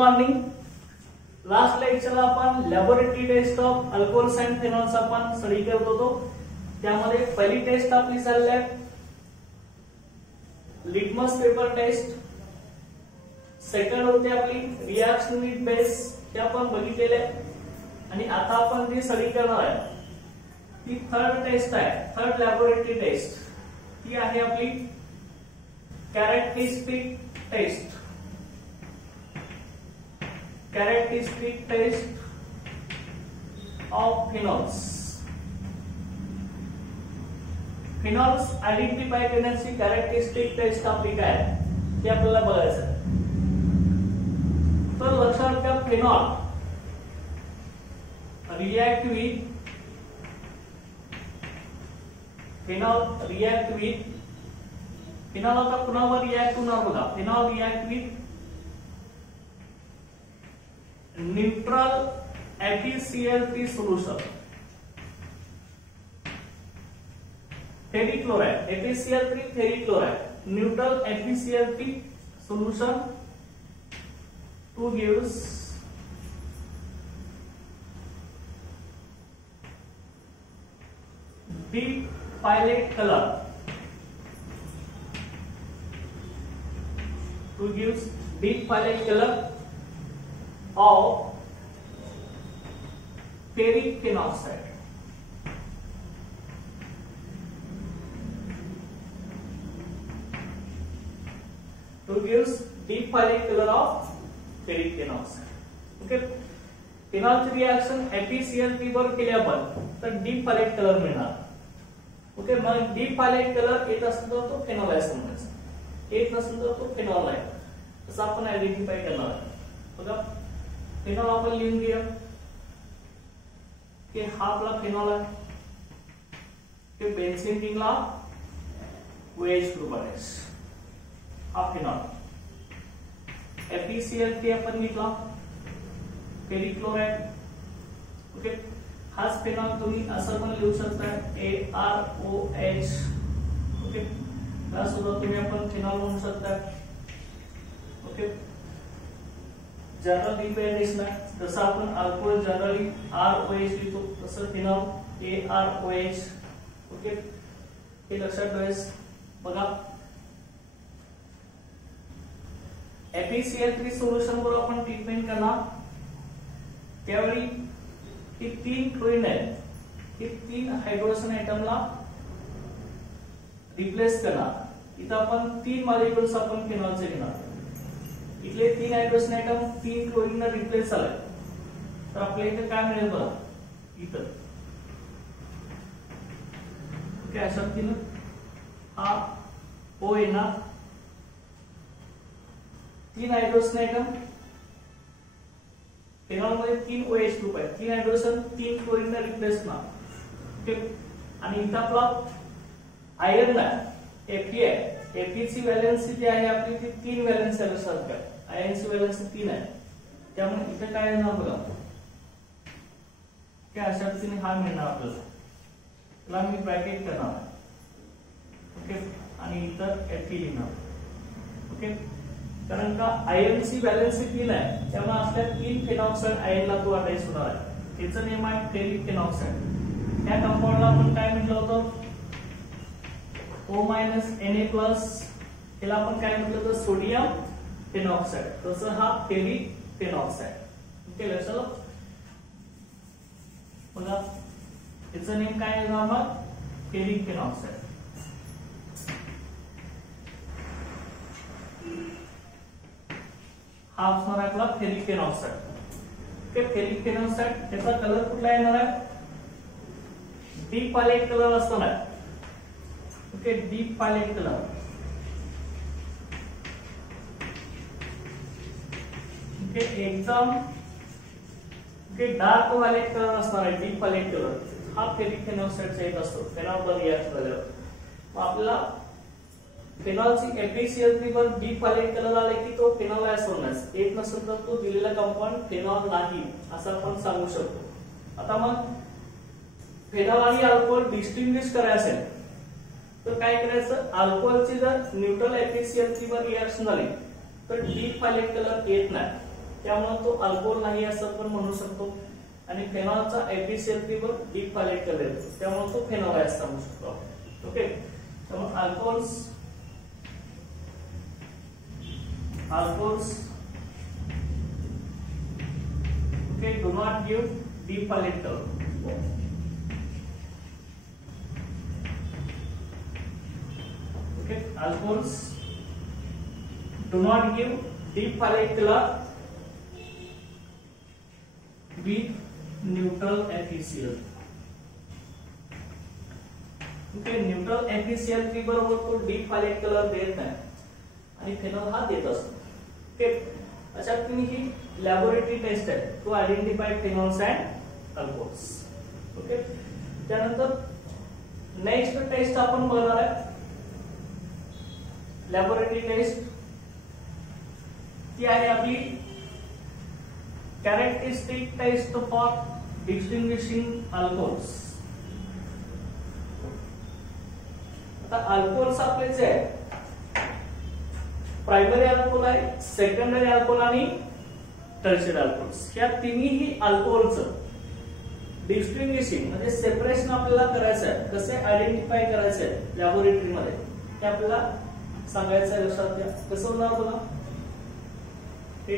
Morning. Last लेक्चरला आपण laboratory test of alcohols and phenols आपण स्टडी करत होतो. त्यामध्ये पहिली टेस्ट आपली झाली आहे लिटमस पेपर टेस्ट. सेकंड होती आपली रिएक्शन विथ बेस, ते आपण बघितलेले आहे. आणि आता आपण जी स्टडी करणार आहे ती थर्ड टेस्ट आहे, थर्ड लॅबोरेटरी टेस्ट. ती आहे आपली characteristic test. Characteristic test of phenols. Phenols identify करण्याची कॅरेक्टरिस्टिक टेस्ट आपली काय आहे ते आपल्याला बघायचं आहे. तर लक्षात घ्या, फिनॉल रिएक्ट विथ फिनॉल आता कुणावर रिएक्ट होणार बघा. Phenol react with neutral FeCl3 solution. Ferric chloride FeCl3 ferric chloride neutral FeCl3 solution to gives deep violet color. To gives deep violet color of ferric phenoxide. To gives deep violet color of ferric phenoxide. Okay. फिनॉलची reaction FeCl3 वर केली आपण तर deep violet colour मिळणार. Okay, मग deep violet colour येत असेल तर तो फिनॉल आहे समजायचा, येत नसेल तर तो फिनॉल आहे, तसं आपण आयडेंटिफाय करणार आहे. बघा, फिनॉल आपण लिहून घेऊया की हा आपला फिनॉल आहे, की बेन्झीन रिंगला OH ग्रुप आहे. हा फिनॉल. FeCl3 आपण घेतला, फेरिक क्लोराइड. ओके, हाच फिनॉल तुम्ही असं पण लिहू शकता ArOH. ओके, त्यासुद्धा तुम्ही आपण फिनॉल म्हणू शकता. ओके, जनरल डिपेंडेशन आहे, जसं आपण अल्कोहोल जनरली ROH लिहितो तसं फिनॉल ArOH. ओके, हे लक्षात ठेवायचं. बघा, FeCl3 सोल्यूशन वर आपण ट्रीटमेंट करणार त्यावेळी हे 3 क्लोरीन आहे, हे 3 हायड्रोजन आयटमला रिप्लेस करणार. इथं आपण 3 मॉलिक्युल्स आपण फिनॉलचे घेणार. इथले 3 हायड्रोजन आयटम 3 क्लोरीनला रिप्लेस झाले तर आपल्याला इथे काय मिळेल बघा, इथं काय अशा पद्धतीनं हा O येणार. 3 हायड्रोजन आयटम फिनॉल मध्ये 3 OH ग्रुप आहे, 3 हायड्रोजन 3 क्लोरीन रिप्लेस होणार. आणि इथं आपला आयर्न आहे Fe आहे. Fe ची व्हॅलेन्सी जी आहे आपली ती 3 व्हॅलेन्सी आहे. लक्षात घ्या, आयर्नची व्हॅलेन्सी 3 आहे, त्यामुळे इथं काय येणार बघा, की अशा पद्धतीने हा मिळणार आपल्याला. त्याला मी ब्रॅकेट करणार. ओके, आणि इथं Fe लिहिणार. ओके, कारण का आयर्नची व्हॅलेन्सी 3 आहे, त्यामुळे आपल्या 3 फिनॉक्साइड आयर्नला तो अटॅच होणार आहे. त्याचं नेम आहे फेरिक फिनॉक्साइड. त्या कंपाऊंडला आपण काय म्हटलं होतं, O- Na+. त्याला आपण काय म्हटलं होतं, सोडियम फिनॉक्साइड. तसं हा फेरिक फिनॉक्साइड. ओके, लक्षात बघा, त्याचं नेम काय आहे मग, फेरिक फिनॉक्साइड. हा असणार आहे आपला ferric phenoxide. Okay, ferric phenoxide त्याचा कलर कुठला येणार आहे, डीप व्हायलेट कलर असणार आहे. Okay, deep violet colour. Okay, एकदम ओके डार्क व्हायलेट कलर असणार आहे, डीप व्हायलेट कलर. हा फेरिक फिनॉक्साइडचा येत असतो फिनॉल वर रिएक्ट झाल्यावर. मग आपल्याला फिनॉलची FeCl3 वर डीप व्हायलेट कलर आले की तो फिनॉल आहे समजायचं. येत नसेल तर तो दिलेला कंपाऊंड फिनॉल नाही असं आपण सांगू शकतो. आता मग फिनॉल आणि अल्कोहोल डिस्टिंग्विश करायचं असेल तर काय करायचं, अल्कोहोलची जर न्यूट्रल FeCl3 वर रिएक्शन झाली तर डीप व्हायलेट कलर येत नाही. त्यामुळे तो अल्कोहोल नाही असं पण म्हणू शकतो. आणि फेनॉलचा FeCl3 वर डीप हायलाइट कलर येतो, त्यामुळे तो फेनॉल आहे असं म्हणू शकतो आपण. ओके, त्यामुळे alcohols okay do not give deep highlight color. Okay, alcohols do not give deep highlight color with neutral FeCl. Okay, neutral FeCl3 बरोबर तो डीप हायलाइट कलर देत नाही आणि फेनॉल हा देत असतो. ओके, अशा ही लॅबोरेटरी टेस्ट आहे to identify phenols and alcohols. Okay, त्यानंतर नेक्स्ट टेस्ट आपण बघणार आहे लॅबोरेटरी टेस्ट. ती आहे आपली characteristic test for distinguishing alcohols. आता अल्कोहोल्स आपले जे आहे प्रायमरी अल्कोहोल आहे, सेकंडरी अल्कोहोल आणि टर्शियरी अल्कोहोल्स. या तिन्ही अल्कोहोलचं डिस्टिंग्विशिंग म्हणजे सेपरेशन आपल्याला करायचं आहे. कसे आयडेंटिफाय करायचं आहे लॅबोरेटरी मध्ये ते आपल्याला सांगायचं आहे. लक्षात घ्या कसं होणार बघा. हे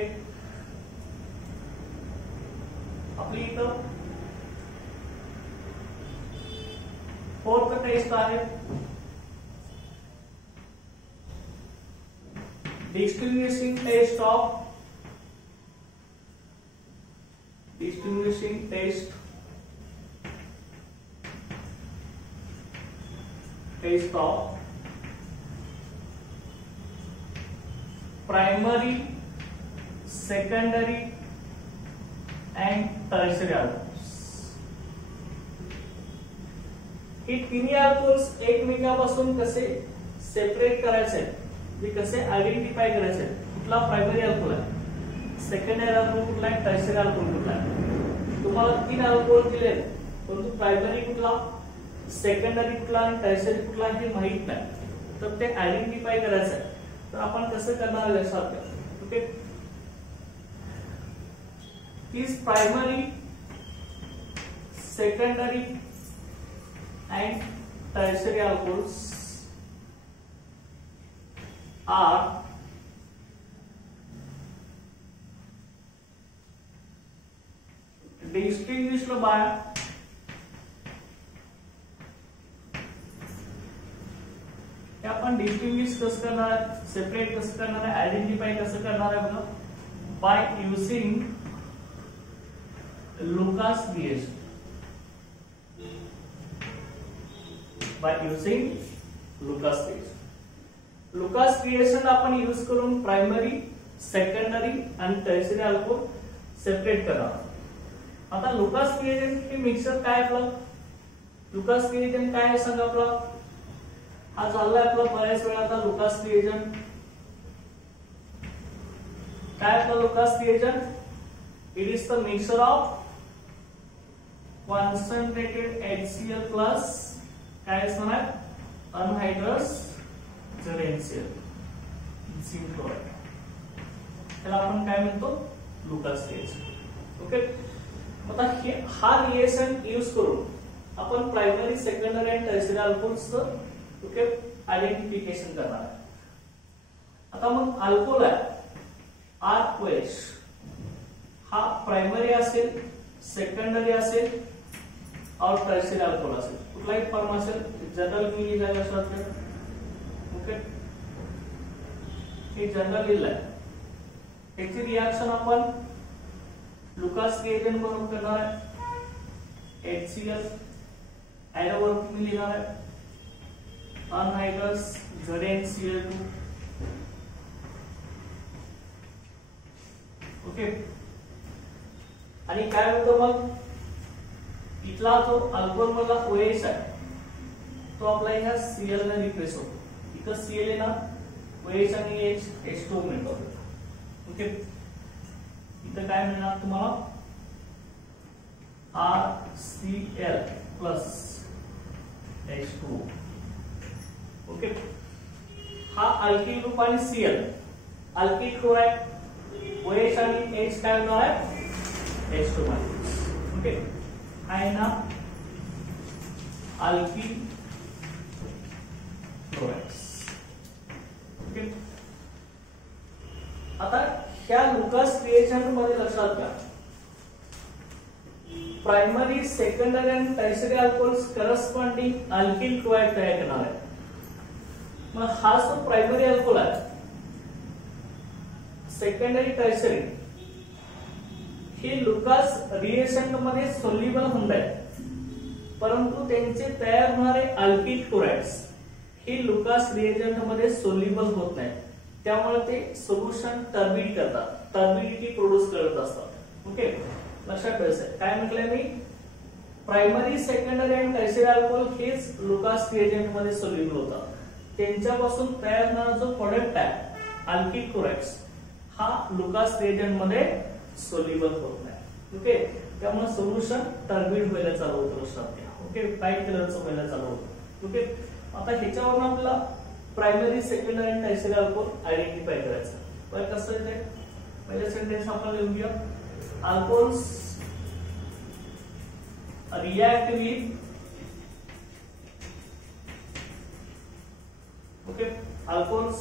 आपली इथं फोर्थ टेस्ट आहे distinguishing taste of primary, secondary and tertiary alcohols. हे तिन्ही अल्कोहोल्स एकमेकांपासून कसे सेपरेट करायचे, जे कसे आयडेंटिफाय करायचे, कुठला प्रायमरी अल्कोहोल आहे, सेकंडरी अल्कोहोल कुठला आहे, टर्शियरी अल्कोहोल कुठला आहे. तुम्हाला 3 अल्कोहोल दिले परंतु प्रायमरी कुठला, सेकंडरी कुठला आणि टर्शियरी कुठला हे माहित नाही, तर ते आयडेंटिफाय करायचं आहे. तर आपण कसं करणार लक्षात घ्या. Okay, these primary, secondary and tertiary alcohols are distinguished by आपण डिस्टिंग्विश कसं करणार आहे, सेपरेट कसं करणार आहे, आयडेंटिफाय कसं करणार आहे बघा. By using Lucas reaction. By using Lucas reaction. Lucas reaction आपण यूज करून प्रायमरी, सेकंडरी आणि टर्शियरी अल्कोहोल सेपरेट करणार. आता लुकास रिएजंट हे मिक्सर काय आपलं, लुकास रिएजंट काय आहे सांगा आपला. हा चाललाय आपला बऱ्याच वेळा. आता लुकास रिएजंट काय आपला Lucas reagent, it is the mixture of concentrated HCl plus काय असणार अनहायड्रस NaCl झिंक क्लोराइड. त्याला आपण काय म्हणतो लुकास रिएजंट. ओके, आता हा रिएक्शन यूज करून आपण प्रायमरी, सेकंडरी आणि टर्शियरी अल्कोहोल्सचं ओके आयडेंटिफिकेशन करणार आहे. आता मग अल्कोहोल आहे ROH, हा प्रायमरी असेल, सेकंडरी असेल और टर्शियरी अल्कोहोल असेल, कुठलाही फॉर्म असेल, जनरल मिनिंग आहे लक्षात घ्या. ओके, हे जनरल लिहिलंय. त्याची रिएक्शन आपण लुकास रिएजंट म्हणून करणार आहे. HCl ऍरोवर मी लिहिणार आहे अनहायड्रस ZnCl2. ओके, आणि काय होतं मग इथला जो अल्कोहोल मधला OH आहे तो आपला ह्या Cl ने रिप्लेस होतो. इथं Cl आहे ना, OH आणि H2 मिळतो. ओके, इथं काय मिळणार तुम्हाला RCl प्लस H2. ओके, हा अल्किल ग्रुप आणि Cl, अल्किल क्लोराइड OH आणि H काय होणार आहे H2 मायनस. ओके, आहे ना अल्किल क्लोराइड्स. ओके, आता ह्या लुकास रिएजंट मध्ये लक्षात घ्या प्रायमरी, सेकंडरी आणि tertiary alcohols corresponding alkyl chloride तयार करणार आहे. मग हा जो प्रायमरी अल्कोहोल आहे, सेकंडरी, टर्शियरी हे लुकास रिएजंट मध्ये सोल्युबल होणार आहे, परंतु त्यांचे तयार होणारे अल्किल क्लोराइड्स हे लुकास रिएजंट मध्ये सोल्युबल होत नाही. त्यामुळे ते सोल्युशन टर्बिड करतात, टर्बिडिटी प्रोड्यूस करत असतात. ओके, लक्षात ठेवायचं. काय म्हटलंय मी, प्रायमरी, सेकंडरी आणि टर्शियरी अल्कोहोल हेच लुकास रिएजंट मध्ये सोल्युबल होतात. त्यांच्यापासून तयार होणारा जो प्रोडक्ट आहे अल्किल क्लोराइड्स हा लुकास रिएजंट मध्ये सोल्युबल होत नाही. ओके, त्यामुळे सोल्युशन टर्बिड व्हायला चालू होतं लक्षात घ्या. ओके, व्हाईट कलरचं व्हायला चालू होतं. ओके, आता ह्याच्यावरून आपल्याला प्रायमरी, सेकंडरी आणि टर्शियरी अल्कोहोल आयडेंटिफाय करायचं. बरं, कसं आहे ते पहिलं सेंटेन्स आपण लिहून घेऊया. Alcohols react with, okay, alcohols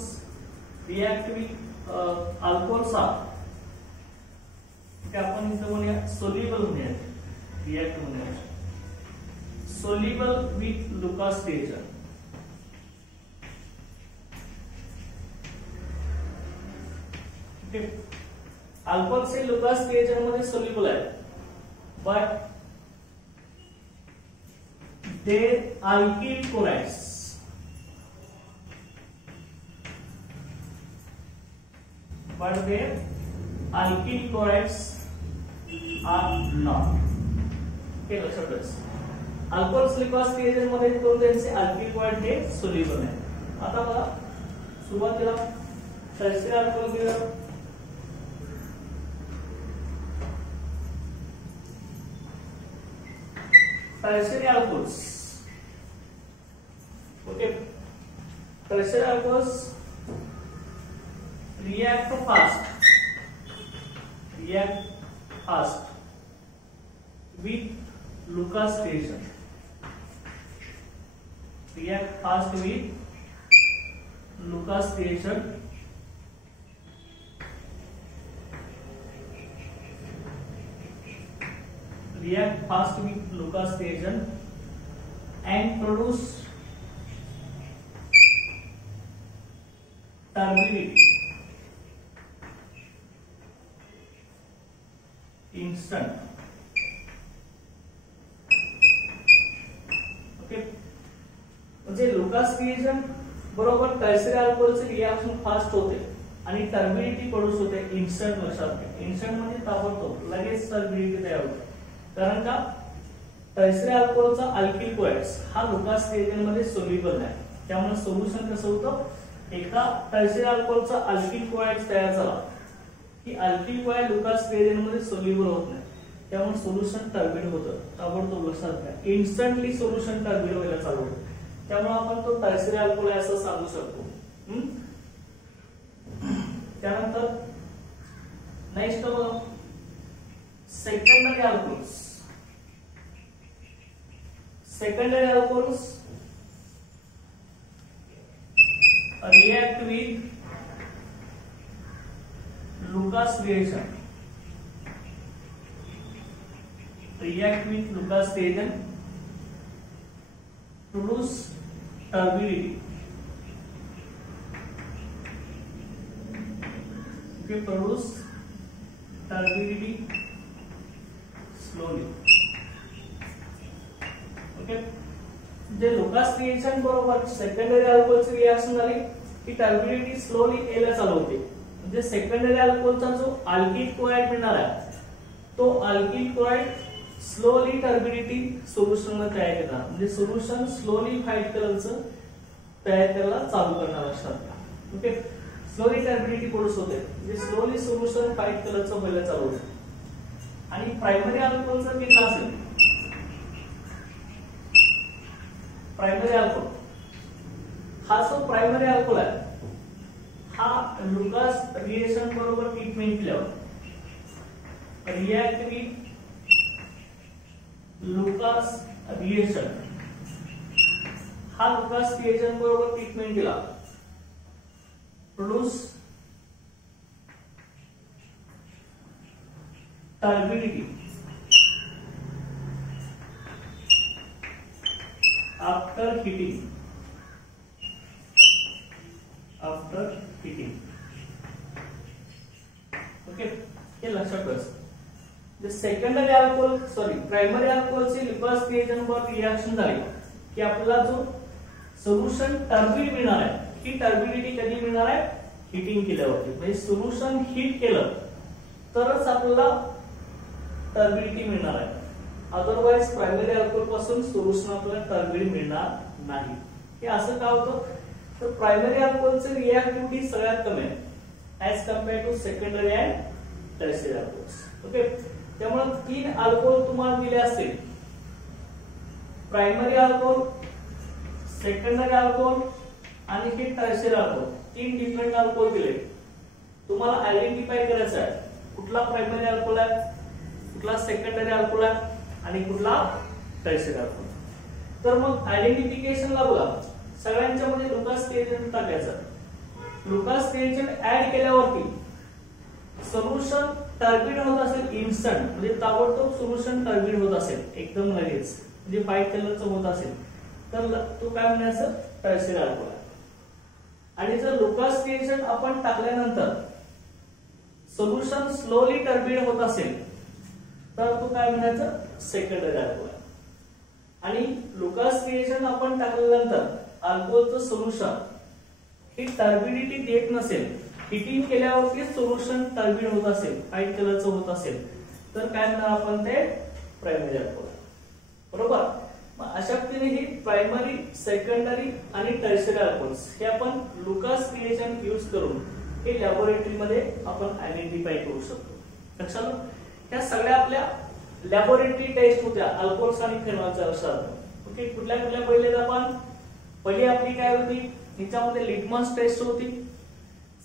react with alcohols are, okay, आपण इथं म्हणूया सोल्युबल म्हणूया, रिएक्ट म्हणूया soluble with Lucas reagent. Alcohol से लुकास रिएजंट मध्ये सोल्युबल आहे, but there alkyl chlorides, but their alkyl chlorides are not. Okay, लक्षात ठेवायचं. अल्कोहोल्स लिक्वास रिएजंट मध्ये दोन त्यांचे अल्किल क्लोराइड हे सोल्युबल आहे. आता बघा सुरुवातीला टर्शियरी अल्कोहोल घेऊया. Tertiary alcohols, okay, tertiary alcohols react fast with Lucas reagent. React fast with Lucas reagent. React fast with Lucas reagent and produce turbidity. Instant. Okay, म्हणजे लुकास रिएजंट बरोबर tertiary अल्कोहोलचे reaction fast होते आणि turbidity produce होते instant. लक्षात घ्या, instant म्हणजे ताबडतोब लगेच टर्बिडिटी तयार होते. कारण का टर्शियरी अल्कोहोलचा अल्किल क्लोराइड्स हा लुकास रिएजंट मध्ये सोल्युबल नाही. त्यामुळे सोल्युशन कसं होतं, एका टर्शियरी अल्कोहोलचा अल्किल क्लोराइड तयार झाला की अल्किल क्लोराइड लुकास रिएजंट मध्ये सोल्युबल होत नाही. त्यामुळे सोल्युशन टर्बिड होतं ताबडतोब. लक्षात घ्या, इन्स्टंटली सोल्युशन टर्बिड व्हायला चालू होतं. त्यामुळे आपण तो टर्शियरी अल्कोहोल आहे असं सांगू शकतो. त्यानंतर नेक्स्ट बघा secondary alcohols. Secondary alcohols react with Lucas reagent. React with Lucas reagent, produce turbidity. Okay, produce turbidity slowly. Okay. जे लुकास रिएक्शन बरोबर सेकंडरी अल्कोहोलची रिएक्शन झाली की टर्बिडिटी स्लोली यायला चालू होते. म्हणजे सेकंडरी अल्कोहोलचा जो अल्किल क्लोराइड मिळणार आहे तो alkyl chloride slowly turbidity solution मध्ये तयार करणार. म्हणजे सोल्युशन स्लोली व्हाईट कलरचं तयार करायला चालू करणार असतात. ओके, स्लोली टर्बिडिटी प्रोड्यूस होते म्हणजे स्लोली सोल्युशन व्हाईट कलरचं व्हायला चालू होते. आणि प्रायमरी अल्कोहोलचं किती असेल, प्रायमरी अल्कोहोल हा जो प्रायमरी अल्कोहोल आहे हा लुकास रिएक्शन बरोबर ट्रीटमेंट केल्यावर रिएक्ट विथ लुकास रिएक्शन, हा लुकास रिएक्शन बरोबर ट्रीटमेंट केला produce turbidity after heating. Okay, हे लक्षात ठेवा. जे सेकंडरी अल्कोहोल प्रायमरी अल्कोहोलचे लुकास रिएक्शन वर रिएक्शन झाली की आपल्याला जो सोल्युशन टर्बिड मिळणार आहे, ही टर्बिडिटी कधी मिळणार आहे? हीटिंग केल्यावरती. म्हणजे सोल्युशन हीट केलं तरच आपल्याला टर्बिडिटी मिळणार आहे. अदरवाइज प्रायमरी अल्कोहोल पासून सोल्युशन आपल्याला टर्बिड मिळणार नाही. हे असं का होतं? तर प्रायमरी अल्कोहोलची रिएक्टिव्हिटी सगळ्यात कमी आहे as compare to secondary and tertiary alcohols. Okay, त्यामुळे 3 अल्कोहोल तुम्हाला दिले असतील, प्रायमरी अल्कोहोल, सेकंडरी अल्कोहोल आणि हे टर्शियरी अल्कोहोल. 3 डिफरंट अल्कोहोल दिले. तुम्हाला आयडेंटिफाय करायचं आहे कुठला प्रायमरी अल्कोहोल आहे, कुठला सेकंडरी अल्कोहोल आहे आणि कुठला टर्शियरी अल्कोहोल. तर मग आयडेंटिफिकेशनला बघा, सगळ्यांच्या मध्ये लुकास रिएक्शन टाकायचं. लुकास रिएक्शन ऍड केल्यावरती सोल्युशन टर्बिड होत असेल इन्स्टंट, म्हणजे ताबडतोब सोल्युशन टर्बिड होत असेल एकदम लगेच, म्हणजे व्हाईट कलरचं होत असेल तर तो काय म्हणायचं? Tertiary alcohol. आणि जर लुकास रिएक्शन आपण टाकल्यानंतर सोल्युशन स्लोली टर्बिड होत असेल तर तो काय म्हणायचं? Secondary alcohol. आणि लुकास रिएक्शन आपण टाकल्यानंतर अल्कोहोलचं सोल्युशन ही टर्बिडिटी देत नसेल, हिटिंग केल्यावरती सोल्युशन टर्बिड होत असेल, व्हाईट कलरचं होत असेल तर काय म्हणणार आपण? ते प्रायमरी अल्कोहोल. बरोबर. अशा पद्धतीने ही प्रायमरी, सेकंडरी आणि टर्शियरी अल्कोहोल्स हे आपण लुकास रिएक्शन यूज करून हे लॅबोरेटरीमध्ये आपण आयडेंटिफाय करू शकतो. लक्षात आलं? ह्या सगळ्या आपल्या लॅबोरेटरी टेस्ट होत्या अल्कोहोल्स आणि फेनॉलच्या लक्षात. ओके, कुठल्या कुठल्या पहिली आपली काय होती? ह्याच्यामध्ये लिटमस टेस्ट होती,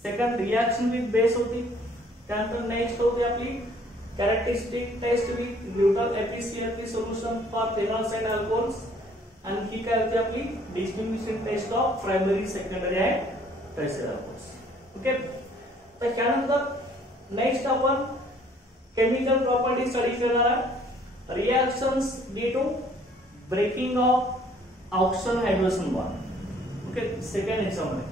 सेकंड रिएक्शन विथ बेस होती, त्यानंतर नेक्स्ट होती आपली characteristic test with neutral efficiency solution for phenols and alcohols, आणि ही काय होती आपली distinguishing test of primary, secondary and tertiary alcohols. Okay, तर त्यानंतर नेक्स्ट आपण केमिकल प्रॉपर्टी स्टडी करणार आहे. Reactions due to breaking of oxygen hydrogen bond. Okay, second example.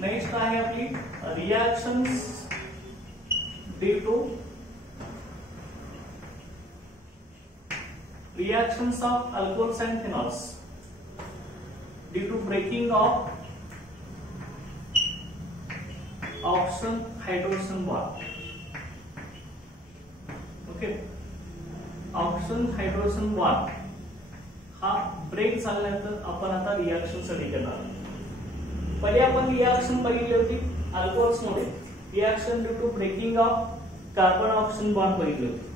Next आहे आपली reactions due to reactions of alcohols and phenols due to breaking of oxygen hydrogen bond. Okay, oxygen hydrogen bond हा break झाल्यानंतर आपण आता reaction study करणार. पहिले आपण reaction बघितली होती अल्कोहोल्स मध्ये, reaction due to breaking of carbon oxygen bond बघितली होती.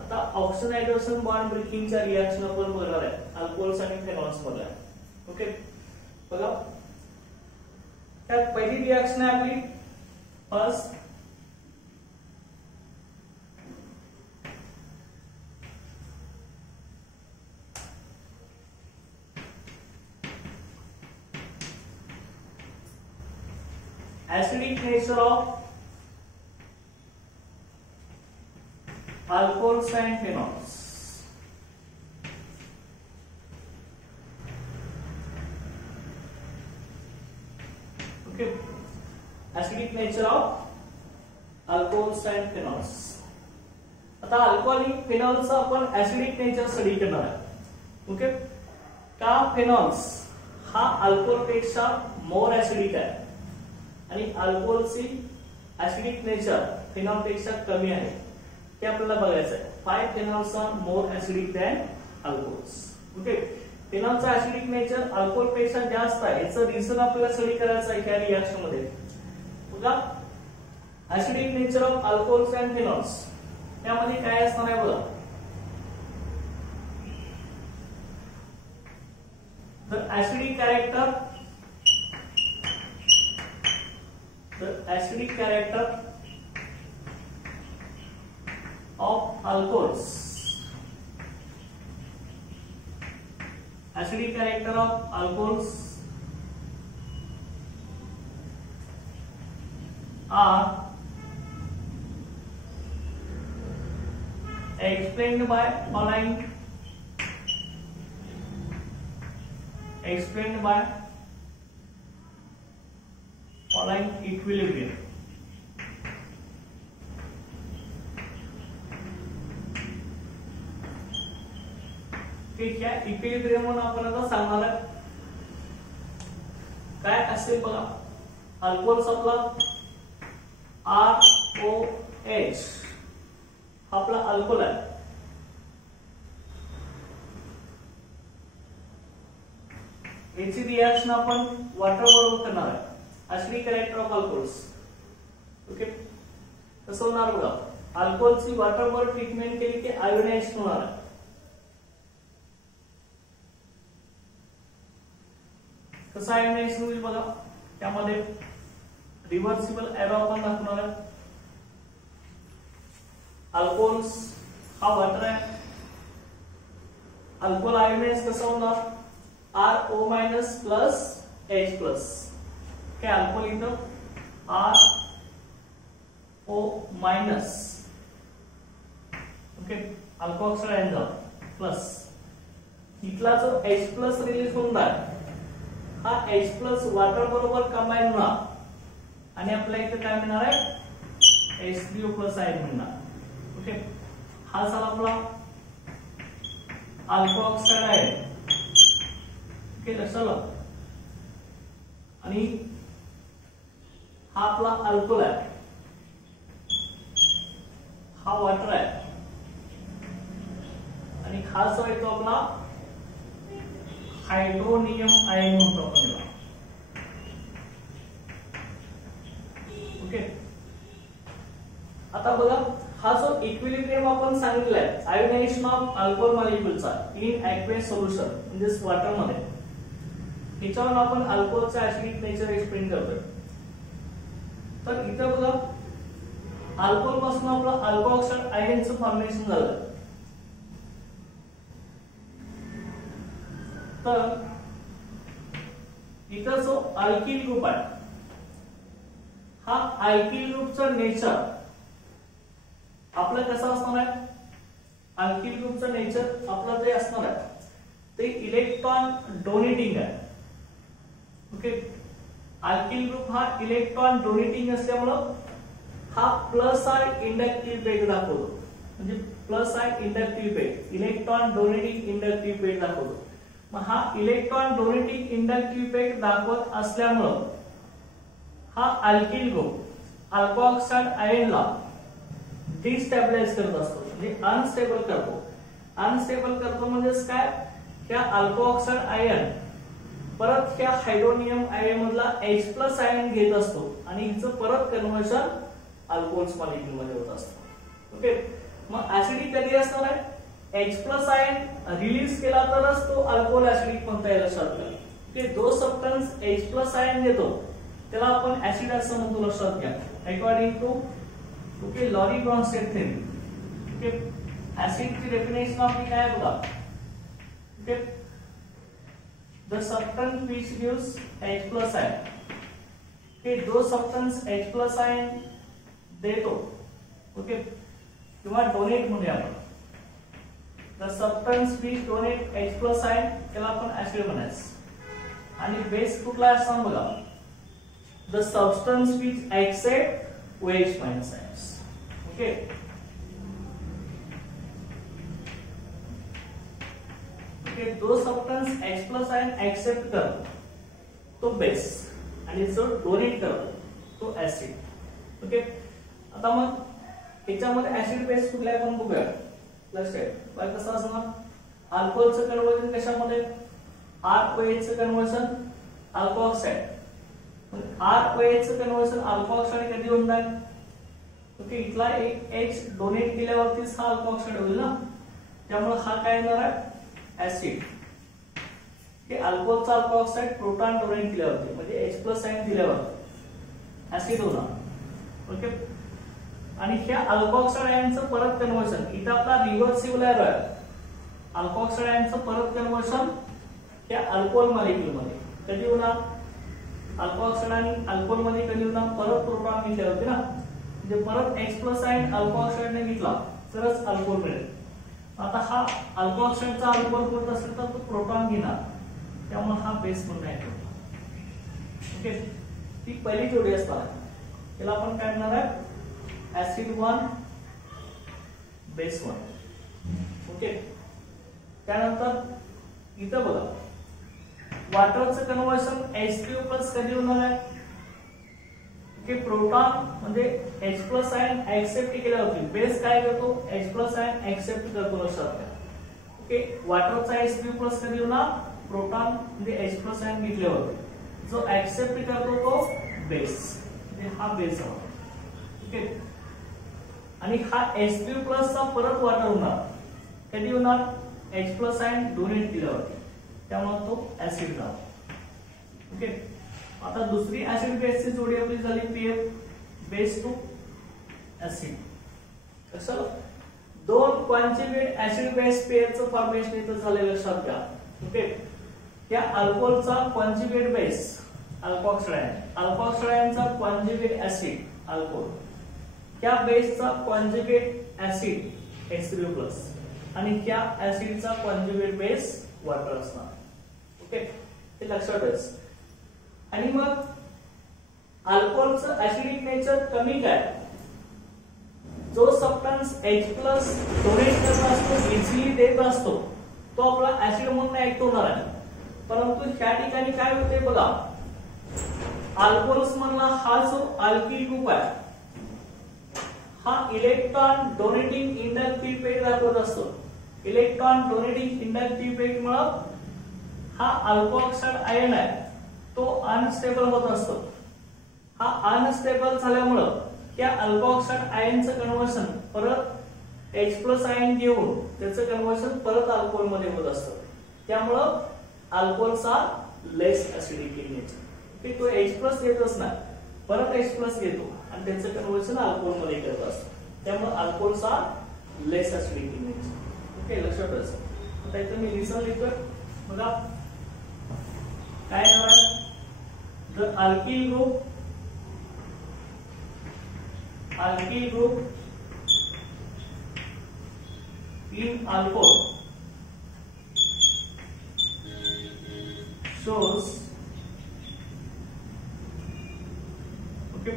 आता ऑक्सिजन हायड्रोजन बॉन्ड ब्रेकिंगच्या रिएक्शन आपण बघणार आहे अल्कोहोल्स आणि फेनॉल्स मधल्या. ओके, बघा त्यात पहिली रिएक्शन आहे आपली first acidic nature of alcohols and phenols. Okay, acidic nature of alcohols and phenols. आता अल्कोहोल आणि फेनॉलचा आपण acidic nature स्टडी करणार आहे. ओके, का फेनॉल्स हा अल्कोहोल पेक्षा मोर ऍसिडिक आहे आणि अल्कोहोलची ऍसिडिक नेचर फिनॉल पेक्षा कमी आहे ते आपल्याला बघायचं आहे. 5 phenols are more acidic than alcohols. Okay, फिनॉलचा ऍसिडिक नेचर अल्कोहोल पेक्षा जास्त आहे. याचं रिझन आपल्याला स्टडी करायचं आहे या रिएक्शन मध्ये. बघा, acidic nature of alcohols and phenols त्यामध्ये काय असणार आहे बघा. The acidic character of alcohols. Acidic character of alcohols are explained by following equilibrium. ठीक आहे, इक्विलिब्रियम म्हणून आपण आता सांगणार आहे काय असेल बघा. अल्कोहोल आपला ROH आपला अल्कोहोल आहे. याची रिएक्शन आपण वॉटर बरोबर करणार आहे. Acidic character of alcohols. Okay, कसं होणार बघा. अल्कोहोलची वॉटर बरोबर ट्रीटमेंट केली की आयोनाइज होणार आहे. कसं आयोनाइज होईल बघा. त्यामध्ये रिव्हर्सिबल एरो आपण दाखवणार आहे. अल्कोहोल्स हा वॉटर आहे. अल्कोहोल आयोनाइज कसं होणार. RO minus plus H plus. क्या अल्कोहोल इथं RO minus. Okay, alkoxide enzyme plus इथला जो H प्लस रिलीज होणार हा H प्लस वॉटर बरोबर कंबाईन होणार आणि आपल्याला इथे काय मिळणार आहे H3O प्लस आयन मिळणार. ओके, हा झाला आपला अल्कोऑक्साइड आहे. ओके, लक्षात आलं. आणि हा आपला अल्कोहोल आहे, हा वॉटर आहे आणि हा जो आहे तो आपला हायड्रोनियम आयन म्हणतो आपण याला. ओके, आता बघा हा जो इक्विलिब्रियम आपण सांगितलाय आयोनायझेशन ऑफ अल्कोहोल मॉलिक्युलचा इन ऍक्वेस सोल्युशन म्हणजेच वॉटर मध्ये, याच्यावर आपण अल्कोहोलचा ऍसिडिक नेचर एक्सप्लेन करतोय. तर इथं बघा अल्कोहोल पासून आपलं अल्कोऑक्साइड आयनचं फॉर्मेशन झालं. तर इथं जो अल्किल ग्रुप आहे हा अल्किल ग्रुपचं नेचर आपलं कसं असणार आहे. अल्किल ग्रुपचं नेचर आपलं जे असणार आहे ते इलेक्ट्रॉन डोनेटिंग आहे. ओके, अल्किल ग्रुप हा इलेक्ट्रॉन डोनेटिंग असल्यामुळं हा प्लस आय इंडक्टिव्ह पेड दाखवतो. म्हणजे plus I inductive paid, electron donating inductive paid दाखवतो. मग हा इलेक्ट्रॉन डोनेटिंग इंडक्टिव्ह पेड दाखवत असल्यामुळं हा अल्किल ग्रुप अल्कोऑक्साइड आयनला डिस्टॅबिलाइज करत असतो, म्हणजे अनस्टेबल करतो. अनस्टेबल करतो म्हणजेच काय, ह्या अल्कोऑक्साइड आयन परत ह्या हायड्रोनियम आयन मधला H प्लस आयन घेत असतो आणि हिचं परत कन्व्हर्शन अल्कोहोल्स मॉलिक्यूल मध्ये होत असतं. ओके, मग ऍसिडिक कधी असणार आहे, H प्लस आयन रिलीज केला तरच तो अल्कोहोल ऍसिडिक म्हणता येईल. लक्षात घ्या. ओके, जो सबस्टन्स H प्लस आयन देतो त्याला आपण ऍसिड असं म्हणतो. लक्षात घ्या. According to okay Lowry Bronsted theory. Okay, acid ची डेफिनेशन आपली काय आहे बघा. ओके, the substance which gives H plus ion. Okay, जो substance H plus ion देतो, ओके, किंवा डोनेट म्हणूया आपण. the substance which donate H plus ion त्याला आपण ऍसिड म्हणायचं. आणि बेस कुठला असणार बघा, the substance which accept OH minus ions. Okay, जो substance H plus ion accept करतो तो बेस आणि जो डोनेट करतो तो ऍसिड. ओके, आता मग याच्यामध्ये ऍसिड बेस कुठला आपण बघूया. लक्षात काय कसं असणार. अल्कोहोलचं कन्वर्जन कशामध्ये, ROH चं कन्वर्जन अल्कोहल ऑक्साइड. ROH चं कन्वर्जन अल्कोहल ऑक्साइड कधी होणार. ओके, इथला एक H डोनेट केल्यावरतीच हा अल्कोहल ऑक्साइड होईल ना, त्यामुळे हा काय येणार आहे ऍसिड. हे अल्कोहलचा अल्कोहल ऑक्साइड प्रोटॉन डोनेट केल्यावरती म्हणजे H+ साइन दिल्यावर ऍसिड होणार. ओके, आणि ह्या अल्कोहल ऑक्साइड आयनचं परत कन्वर्जन इथं आपला रिव्हर्सिबल एरर आहे. अल्कोहल ऑक्साइड आयनचं परत कन्वर्जन ह्या अल्कोहोल मॉलिक्यूल मध्ये कधी होणार. अल्कोहल ऑक्साइड आणि अल्कोहोल मध्ये कधी होणार, परत प्रोटॉन घेतल्यावरती ना, म्हणजे परत H+ आयन अल्कोहल ऑक्साइडने घेतला तरच अल्कोहोल मिळेल. आता हा अल्कोहल ऑक्साइडचा अल्कोहोल होत असेल तर तो प्रोटॉन घेणार, त्यामुळे हा बेस म्हणून आहे. ओके, ती पहिली जोडी असणार. त्याला आपण काय म्हणणार आहे ऍसिड 1 बेस 1. ओके, त्यानंतर इथं बघा वॉटरचं कन्वर्जन H3O+ कधी होणार आहे. ओके, प्रोटॉन म्हणजे H+ आयन ऍक्सेप्ट केल्यावरती बेस काय करतो H+ आयन ऍक्सेप्ट करतो लक्षात घ्या. ओके, वॉटरचा H3O+ कधी होणार, प्रोटॉन म्हणजे H+ आयन घेतल्यावरती जो ऍक्सेप्ट करतो तो बेस, म्हणजे हा बेस आहे. ओके, आणि हा H3O+ चा परत वॉटर होणार कधी होणार, H+ आयन डोनेट केल्यावरती, त्यामुळे तो ऍसिड झाला. ओके, आता दुसरी ऍसिड बेसची जोडी आपली झाली PF बेस टू ऍसिड. कसं दोन कॉन्जुगेट ऍसिड बेस पेअरचं फॉर्मेशन इथं झाले लक्षात घ्या. ओके, या अल्कोहोलचा conjugate base alcohol oxide, alcohol ऑक्साइडचा कॉन्जुगेट ऍसिड अल्कोहल, त्या बेसचा कॉन्जुगेट ऍसिड H3O+ आणि त्या ऍसिडचा कॉन्जुगेट बेस वॉटर असणार. ओके, हे लक्षात ठेवायचं. आणि मग अल्कोहोलचं ऍसिडिक नेचर कमी काय, जो सबस्टन्स H+ डोनेट करत असतो, इझिली देत असतो, तो आपला ऍसिड म्हणून ऍक्ट होणार आहे. परंतु त्या ठिकाणी काय होते बघा, अल्कोहोल्स मधला हा जो अल्किल ग्रुप आहे हा इलेक्ट्रॉन डोनेटिंग इंडक्टिव्ह इफेक्ट दाखवत असतो. इलेक्ट्रॉन डोनेटिंग इंडक्टिव्ह इफेक्ट मुळे हा अल्कोहल ऑक्साइड आयन आहे तो अनस्टेबल होत असतो. हा अनस्टेबल झाल्यामुळे त्या अल्कोहल ऑक्साइड आयनचं कन्वर्जन परत H+ आयन घेऊन त्याचं कन्वर्जन परत अल्कोहोल मध्ये होत असतं. त्यामुळे अल्कोहोलचा लेस ऍसिडिक नेचर, की तो H+ घेतच नाही, परत H+ घेतो आणि त्याचं कन्वर्जन अल्कोहोल मध्ये करत असतो. त्यामुळे अल्कोहोलचा लेस ऍसिडिक नेचर. ओके, लक्षात ठेवायचं. आता इथं मी रिझन लिहितोय बघा काय येणार आहे. The alkyl group in alcohol shows okay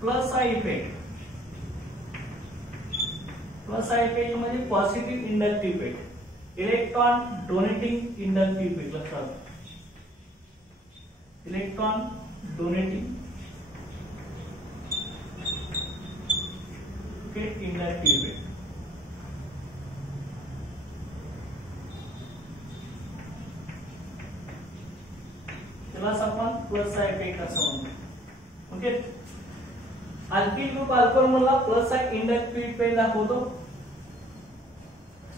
plus I effect म्हणजे positive inductive effect, electron donating inductive effect. लक्षात, इलेक्ट्रॉन डोनेटिंग इंडक्टिव्ह इफेक्ट. त्यालाच आपण प्लस इफेक्ट असं म्हणतो. ओके, अल्किल ग्रुप अल्कोहोल मधला प्लस इंडक्टिव्ह इफेक्ट दाखवतो.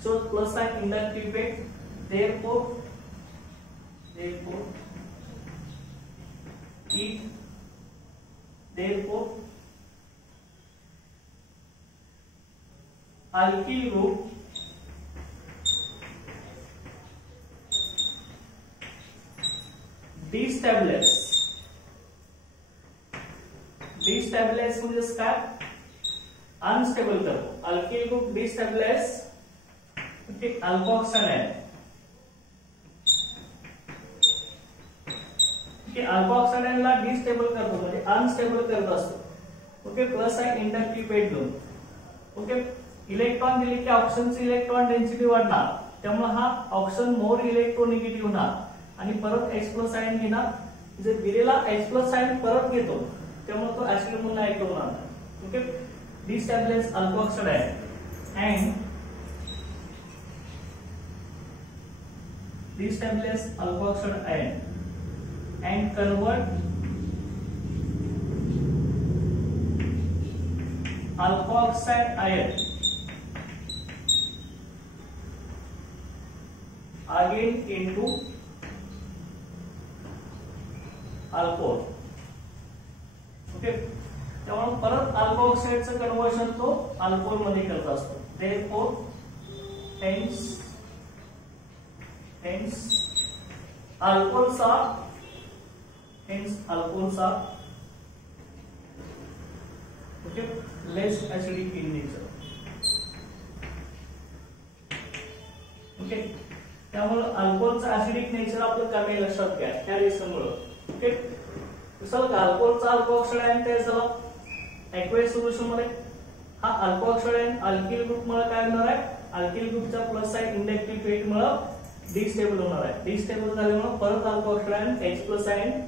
So plus inductive effect, therefore alkyl group destabilize म्हणजे काय, अनस्टेबल करतो. Alkyl group destabilize okay alcohol oxide आहे की अल्कोहल ऑक्साइडला डिस्टेबल करतो म्हणजे अनस्टेबल करत असतो. ओके, प्लस आहे इंडक्टिव्ह इफेक्ट घेऊन. ओके, इलेक्ट्रॉन दिले की ऑक्सिजनची इलेक्ट्रॉन डेन्सिटी वाढणार, त्यामुळे हा ऑक्सिजन मोर इलेक्ट्रोनिगेटिव्ह होणार आणि परत H+ आयन घेणार जे दिलेला H प्लस आयन परत घेतो त्यामुळे तो ऍसिड म्हणून ऍक्ट होणार. Okay, destabilize alkoxide ion and destabilize alkoxide ion and convert alkoxide ion again into alcohol. Okay, त्यामुळे परत अल्कोऑक्साइडचं कन्वर्शन तो अल्कोहोल मध्ये करत असतो. therefore hence alcohols are okay less acidic in nature. Okay, त्यामुळे अल्कोहोलचं ऍसिडिक नेचर आपलं कमी लक्षात घ्या त्या रिझनमुळे. ओके, जसं अल्कोहोलचा अल्कोऑक्साइड आयन तयार झाला ऍक्वेस सोल्युशन मध्ये, हा अल्कोऑक्साइड आयन अल्किल ग्रुप मुळे काय होणार आहे, अल्किल ग्रुपच्या प्लस साइड इंडक्टिव्ह इफेक्ट मुळे डिस्टेबल होणार आहे. डिस्टेबल झाल्यामुळे परत अल्कोऑक्साइड आयन H प्लस आयन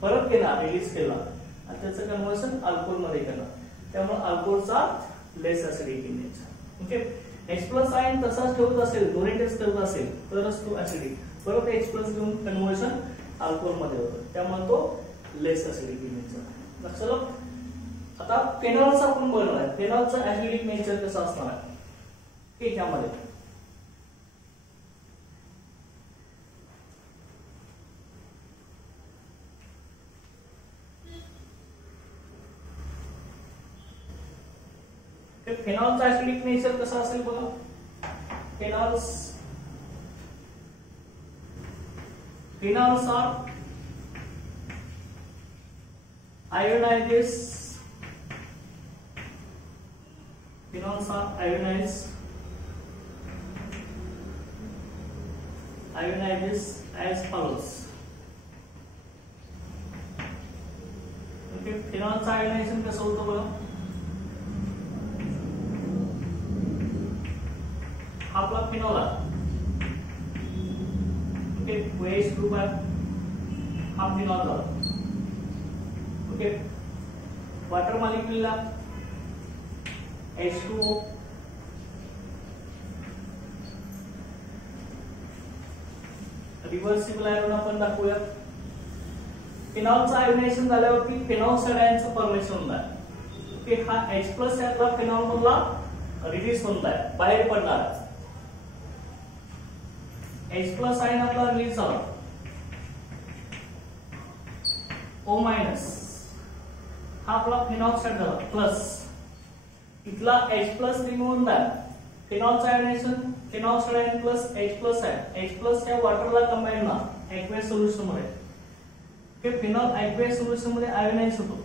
परत केला रिलीज केला आणि त्याचं कन्वर्शन अल्कोहोल मध्ये केलं. त्यामुळे अल्कोहोलचा less acidic in nature. Okay, H plus ion तसाच ठेवत असेल, डोनेटेड करत असेल तरच तो ऍसिडिक, परत H प्लस घेऊन कन्वर्शन अल्कोहोल मध्ये होतं त्यामुळे तो लेस ऍसिडिक इन नेचर. लक्षात. आता फेनॉलचा आपण बनवणार आहे, फेनॉलचा ऍसिडिक नेचर कसं असणार आहे ठीक यामध्ये. फेनॉलचा ऍसिडिक नेचर कसा असेल बघा. phenols are ionized. Phenols are ionized as follows. Okay, phenolचं आयोनायझेशन कसं होतं बघा. आपला फिनॉल आहे. ओके, OH ग्रुप आहे, हा फिनॉल झाला. ओके, वॉटर मॉलिक्यूलला H2O, रिव्हर्सिबल आयन आपण दाखवूया. फिनॉलचं आयोनायझेशन झाल्यावरती फिनॉक्साइड आयनचं फॉर्मेशन होणार. ओके, हा H प्लस यातला फिनॉल मधला रिलीज होणार, बाहेर पडणार. H प्लस आयन आपला रिलीज झाला, O मायनस हा आपला फिनॉक्साइड झाला प्लस, इथला H प्लस रिमूव्ह होणार. फिनॉलचं ionization phenoxide ion plus H plus आहे. H प्लस या वॉटरला कंबाईन ना ऍक्वेस सोल्युशन मध्ये. ओके, फिनॉल ऍक्वेस सोल्युशन मध्ये आयोनाइज होतो.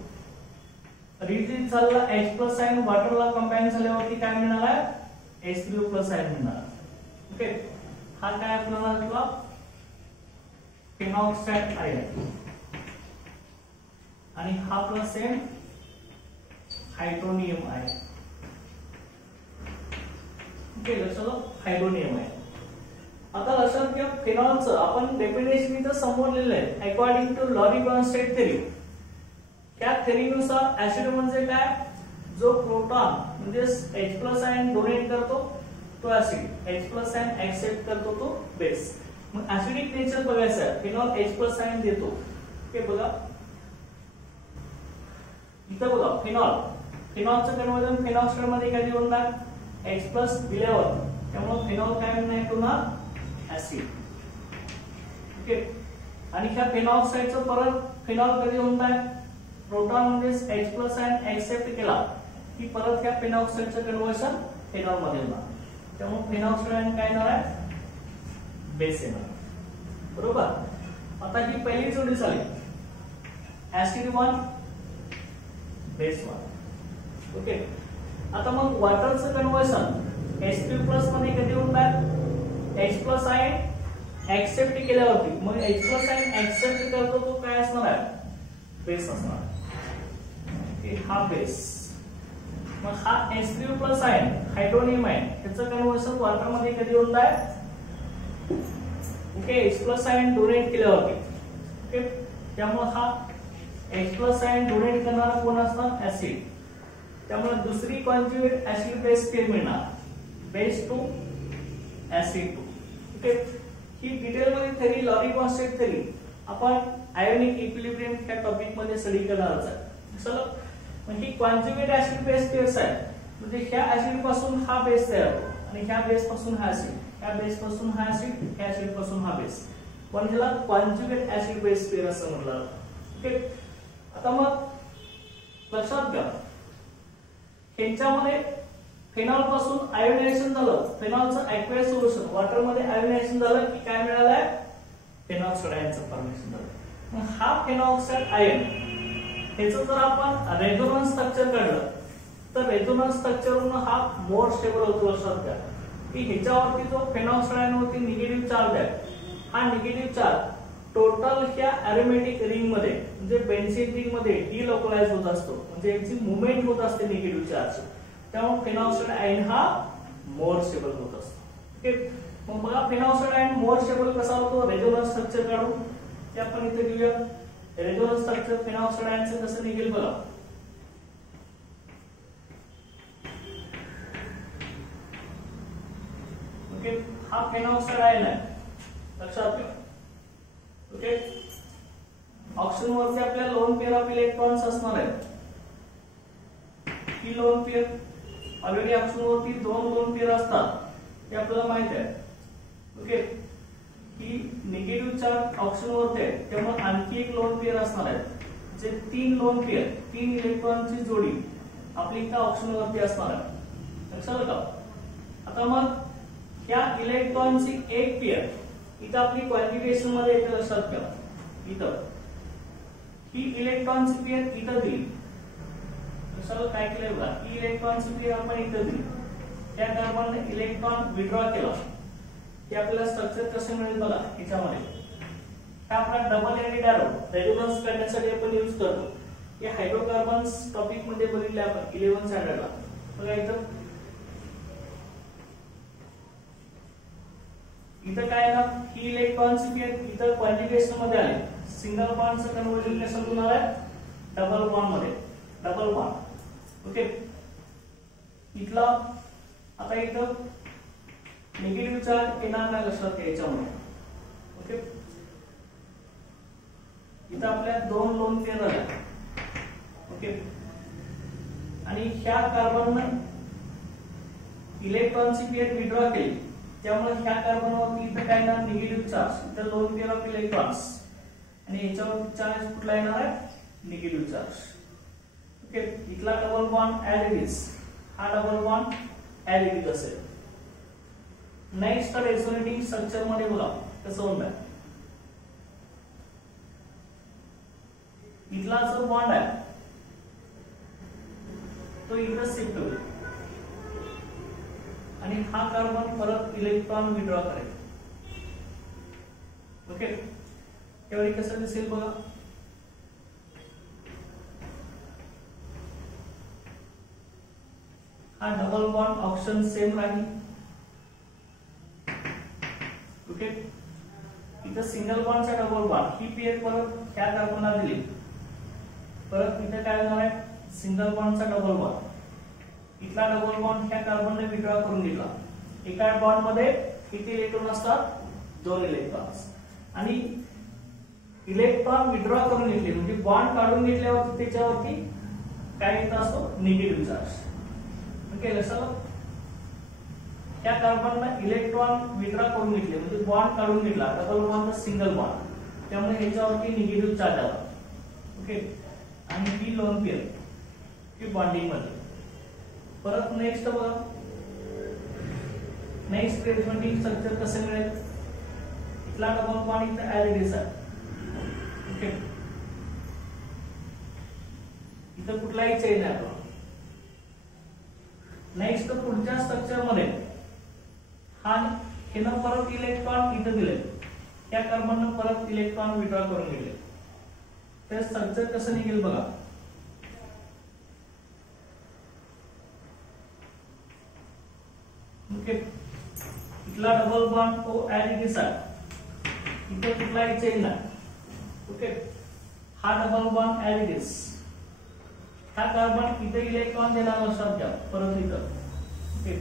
रिलीज झालेला H प्लस आयन वॉटरला कंबाईन झाल्यावरती काय मिळणार आहे, H3O प्लस आयन मिळणार. ओके, हा काय आपल्याला फिनॉक्साइड आयन आणि हा plus same hydronium ion. Okay, लक्षात हायड्रोनियम आयन. आता लक्षात घ्या फिनॉलचं आपण डेफिनेशन इथं समोर लिहिलं आहे अकॉर्डिंग टू लॉरी-ब्रॉन्स्टेड थेरी. त्या थेरीनुसार ऍसिड म्हणजे काय, जो प्रोटॉन म्हणजे H प्लस आयन डोनेट करतो तो acid, H plus ion accept करतो तो बेस. मग ऍसिडिक नेचर बघायचं आहे, फिनॉल H प्लस आयन देतो. ओके, बघा इथं बघा फिनॉलचं कन्वर्जन फिनॉक्साइड मध्ये कधी होणार, H प्लस दिल्यावर, त्यामुळे फिनॉल काय नाही होणार ऍसिड. ओके, आणि ह्या फिनॉक्साइडचं परत फिनॉल कधी होणार, प्रोटॉन म्हणजे H प्लस आयन एक्सेप्ट केला की परत ह्या फिनॉक्साइडचं कन्वर्जन फिनॉल मध्ये होणार. त्यामुळे फिनॉक्साइड आयन काय येणार आहे, बेस येणार. बरोबर. आता ही पहिली जोडी झाली ऍसिड 1 बेस 1. ओके, आता मग वॉटरचं कन्वर्जन H3 प्लस मध्ये कधी होणार, H प्लस आयन एक्सेप्ट केल्यावरती. मग H प्लस आयन एक्सेप्ट करतो तो काय असणार आहे, बेस असणार. हा बेस. मग हा H3O plus ion hydronium ion त्याचं कन्वर्जन वॉटर मध्ये कधी होणार, okay H plus ion donate केल्यावरती. ओके, त्यामुळे हा H+ आयन डोनेट करणारा कोण असणार ऍसिड. त्यामुळे दुसरी कॉन्जुगेट ऍसिड बेस पेअर मिळणार बेस टू ऍसिड 2. ओके, ही डिटेल मध्ये थेरी लॉरी कॉन्स्टंट थेरी आपण आयोनिक इक्विलिब्रियम या टॉपिक मध्ये स्टडी करणारच आहे. चला, म्हणजे कॉन्जुगेट ऍसिड बेस पेअर्स आहे, म्हणजे ह्या ऍसिड पासून हा बेस तयार होतो आणि ह्या बेस पासून हा ऍसिड, ह्या बेस पासून हा ऍसिड, ह्या ऍसिड पासून हा बेस, पण ह्याला कॉन्जुगेट ऍसिड बेस पेअर असं म्हटलं जातं. ओके, आता मग लक्षात घ्या, ह्यांच्यामध्ये फेनॉल पासून आयोनायझेशन झालं, फेनॉलचं ॲक्वेस सोल्युशन वॉटर मध्ये आयोनायझेशन झालं की काय मिळालंय फेनॉक्साइड आयनचं फॉर्मेशन झालं. मग हा फेनॉक्साइड आयन ह्याचं जर आपण रेझोनन्स स्ट्रक्चर काढलं तर रेझोनन्स स्ट्रक्चरवरून हा मोर स्टेबल होतो. लक्षात घ्या की ह्याच्यावरती जो फेनॉक्साइड आयन वरती निगेटिव्ह चार्ज आहे, हा निगेटिव्ह चार्ज टोटल ह्या अरोमॅटिक रिंग मध्ये म्हणजे बेन्झीन रिंग मध्ये डिलोकलाइज होत असतो, म्हणजे याची मूवमेंट होत असते निगेटिव्ह चार्ज. त्यामुळे फेनॉक्साइड आयन हा मोर स्टेबल होत असतो. ओके, मग बघा फेनॉक्साइड आयन मोर स्टेबल कसा होतो रेझोनन्स स्ट्रक्चर काढून ते आपण इथे घेऊया. रेझोनन्स स्ट्रक्चर फेनॉक्साइड आयनचं कसं निघेल बघा. ओके, हा फेनॉक्साइड आयन आहे, लक्षात घ्या. ओके, ऑक्सिजन वरती आपल्याला लोन पेअर ऑफ इलेक्ट्रॉन्स असणार आहेत. ही लोन पेअर ऑलरेडी ऑक्सिजन वरती 2 लोन पेअर असतात हे आपल्याला माहित आहे. ओके, ही निगेटिव्ह चार्ज ऑक्सिजन वरती आहे त्यामुळे आणखी एक लोन पेअर असणार आहे, जे 3 लोन पेअर 3 इलेक्ट्रॉनची जोडी आपली इथं ऑक्सिजन वरती असणार आहे. लक्षात का? आता मग या इलेक्ट्रॉनची एक पेअर इथं आपली क्वांटिटेशन मध्ये येते. लक्षात घ्या, इथं ही इलेक्ट्रॉनची पेअर इथं दिली. लक्षात काय केलंय बघा, ही इलेक्ट्रॉनची पेअर आपण इथं दिली, त्या कार्बनने इलेक्ट्रॉन विड्रॉ केला की आपल्याला स्ट्रक्चर कसं मिळेल बघा. याच्यामध्ये हा आपला डबल एंडेड एरो रेझोनन्स करण्यासाठी आपण यूज करतो. हे हायड्रोकार्बन्स टॉपिक मध्ये बघितले आपण 11 स्टँडर्डला. बघा इथं काय ना, ही इलेक्ट्रॉनची पेअर इथं क्वांटिटेशन मध्ये आले, सिंगल बॉन्डचं कन्वर्जन कसं होणार आहे डबल बॉन्ड मध्ये, डबल बॉन्ड. ओके, इथला आता इथं निगेटिव्ह चार्ज येणार नाही लक्षात याच्यामुळे. ओके, इथं आपल्या 2 लोन पेअर आल्या. ओके, आणि ह्या कार्बननं इलेक्ट्रॉनची पेअर विड्रॉ केली त्यामुळे ह्या कार्बनवरती इथं काय येणार निगेटिव्ह चार्ज, इथं लोन पेअर ऑफ इलेक्ट्रॉन्स आणि याच्यावरती चार्ज कुठला येणार आहे निगेटिव्ह चार्ज. ओके, इथला double bond as it is, हा double bond as it is असेल. नेक्स्ट रेझोनेटिंग स्ट्रक्चर मध्ये बघा कसं होणार. इथला जो बॉन्ड आहे तो इथं शिफ्ट होईल आणि हा कार्बन परत इलेक्ट्रॉन विड्रॉ करेल. ओके, त्यावेळी कसं दिसेल बघा. हा डबल बॉन्ड ऑप्शन सेम राहील. ओके, इथं सिंगल बॉन्डचा डबल बॉन्ड ही पेअर परत ह्या कार्बनला दिली, परत इथं काय होणार आहे सिंगल बॉन्डचा डबल बॉन्ड, इथला डबल बॉन्ड ह्या कार्बनने विड्रॉ करून घेतला. एका बॉन्ड मध्ये किती इलेक्ट्रॉन असतात 2 इलेक्ट्रॉन्स, आणि इलेक्ट्रॉन विड्रॉ करून घेतले म्हणजे बॉन्ड काढून घेतल्यावरती त्याच्यावरती काय येत असतो निगेटिव्ह चार्ज. ओके, लक्षात त्या कार्बनने इलेक्ट्रॉन विड्रॉ करून घेतले म्हणजे बॉन्ड काढून घेतला, डबल बॉन्ड सिंगल बॉन्ड, त्यामुळे याच्यावरती निगेटिव्ह चार्ज आला. ओके, आणि ही लोन पेअर ही बॉन्डिंग मध्ये. परत नेक्स्ट बघा, नेक्स्ट रेझोनेटिंग स्ट्रक्चर कसं मिळेल. इथला डबल बॉन्ड इथं ऍज इट इज आहे. ओके, इथं कुठलाही चेंज नाही. नेक्स्ट पुढच्या स्ट्रक्चर मध्ये हा हेनं परत इलेक्ट्रॉन इथं दिले, त्या कार्बननं परत इलेक्ट्रॉन विड्रॉ करून घेतले. तर स्ट्रक्चर कसं निघेल बघा. ओके, इथला डबल बॉन्ड तो ऍज इट इज आहे, इथे कुठलाही चेंज नाही. ओके, हा double bond as it is, हा कार्बन इथे इलेक्ट्रॉन देणार लक्षात घ्या परत इथं. ओके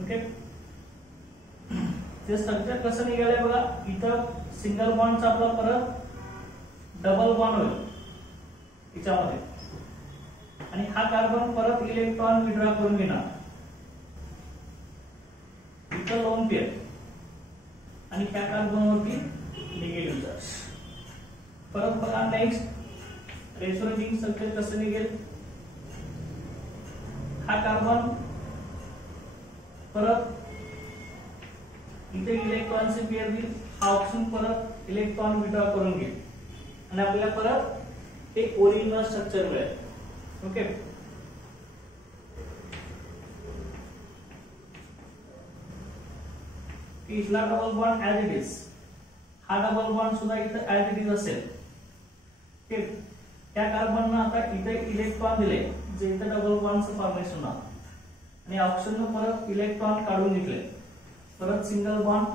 ओके ते स्ट्रक्चर कसं निघालंय बघा. इथं सिंगल बॉन्डचा आपला परत डबल बॉन्ड होईल याच्यामध्ये आणि हा कार्बन परत इलेक्ट्रॉन विड्रॉ करून घेणार. इथं लोन पेअर आणि त्या कार्बनवरती निगेटिव्ह चार्ज. परत बघा नेक्स्ट रेसोनेटिंग स्ट्रक्चर कसं निघेल. हा कार्बन परत इथे इलेक्ट्रॉनचे पेअर देईल. हा ऑप्शन परत इलेक्ट्रॉन विड्रॉ करून घेईल आणि आपल्याला परत एक ओरिजिनल स्ट्रक्चर मिळेल. ओके इथला double bond as it is, हा डबल बॉन्ड सुद्धा इथे ऍज इट इज असेल. ओके त्या कार्बननं आता इथे इलेक्ट्रॉन दिले जे इथे डबल बॉन्डचं फॉर्मेशन आहे आणि ऑक्सिजन परत इलेक्ट्रॉन काढून घेतले. परत सिंगल बॉन्ड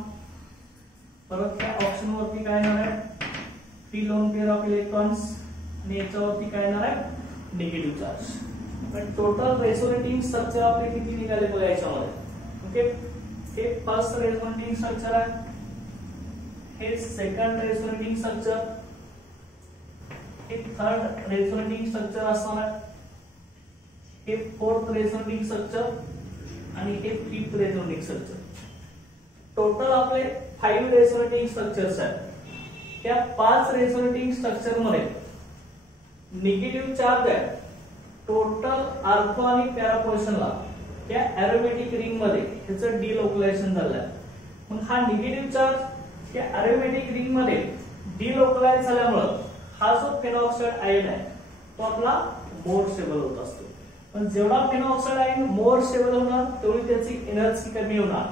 परत त्या ऑप्शन वरती काय येणार आहे free loan pair of electrons आणि याच्यावरती काय येणार आहे निगेटिव्ह चार्ज. पण टोटल रेसोनेटिंग स्ट्रक्चर आपले किती निघाले बघा याच्यामध्ये. ओके हे फर्स्ट रेसोनेटिंग स्ट्रक्चर आहे, हे सेकंड रेसोनेटिंग स्ट्रक्चर, हे थर्ड रेसोनेटिंग स्ट्रक्चर असणार आहे, हे फोर्थ रेसोनेटिंग स्ट्रक्चर आणि हे फिफ्थ रेसोनेटिंग स्ट्रक्चर. टोटल आपले 5 रेसोनेटिंग स्ट्रक्चर्स आहेत. त्या 5 रेसोनेटिंग स्ट्रक्चर मध्ये निगेटिव्ह चार्ज आहे टोटल आर्थो आणि पॅरा पोझिशनला त्या एरोमॅटिक रिंग मध्ये ह्याचं डिलोकलायझेशन झालंय. मग हा निगेटिव्ह चार्ज त्या एरोमॅटिक रिंग मध्ये डिलोकलाइज झाल्यामुळे हा जो फेनॉक्साइड आयन आहे तो आपला मोर स्टेबल होत असतो. पण जेवढा फेनॉक्साइड आयन मोर स्टेबल होणार तेवढी त्याची एनर्जी कमी होणार.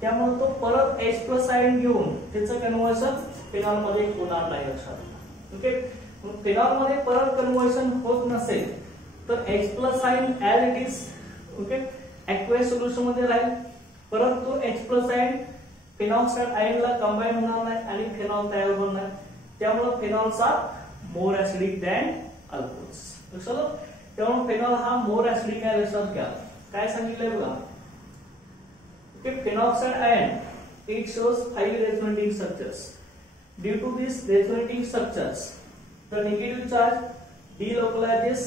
त्यामुळे तो परत H+ आयन घेऊन त्याचं कन्व्हर्शन फेनॉल मध्ये होणार नाही लक्षात. ओके मग फेनॉल मध्ये परत कन्व्हर्शन होत नसेल तर H+ ion as it is okay aqueous solution मध्ये राहील. परत तो H+ आयन फेनॉक्साइड आयनला कंबाईन होणार नाही आणि फेनॉल तयार होणार नाही. त्यामुळे फेनॉलचा मोर ऍसिडिक दॅन अल्कोहोल्स. लक्षात त्यामुळे फेनॉल हा मोर ऍसिडिक आहे लक्षात घ्या. काय सांगितलंय बघा okay phenoxide ion it shows 5 resonating structures. Due to these resonating structures the negative charge delocalizes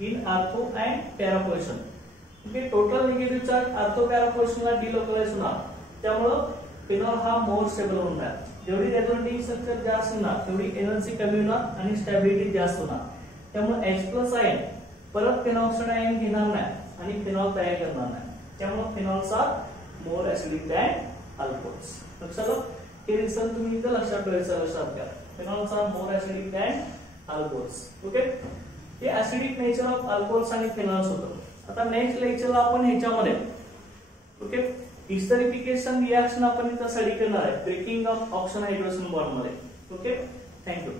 in ortho and para position. Okay total negative charge ortho para पोझिशनला डिलोकलाइज होणार. त्यामुळे फेनॉल हा मोर स्टेबल होणार. जेवढी रेसोनेटिंग structure जास्त होणार तेवढी energy कमी होणार आणि स्टॅबिलिटी जास्त होणार. त्यामुळे H+ आयन परत फेनॉक्साइड आयन घेणार नाही आणि फेनॉल तयार करणार नाही. त्यामुळे फेनॉलचा मोर ऍसिडिक दॅन अल्कोहोल्स. लक्षात हे रिझन तुम्ही इथे लक्षात ठेवायचं. लक्षात घ्या फेनॉलचा more acidic than alcohols. Okay हे ऍसिडिक नेचर ऑफ अल्कोहोल्स आणि फेनॉल्स होतं. आता नेक्स्ट लेक्चरला आपण ह्याच्यामध्ये ओके इस्टरिफिकेशन रिएक्शन आपण इथं स्टडी करणार आहे breaking of oxygen hydrogen bond मध्ये. Okay thank you.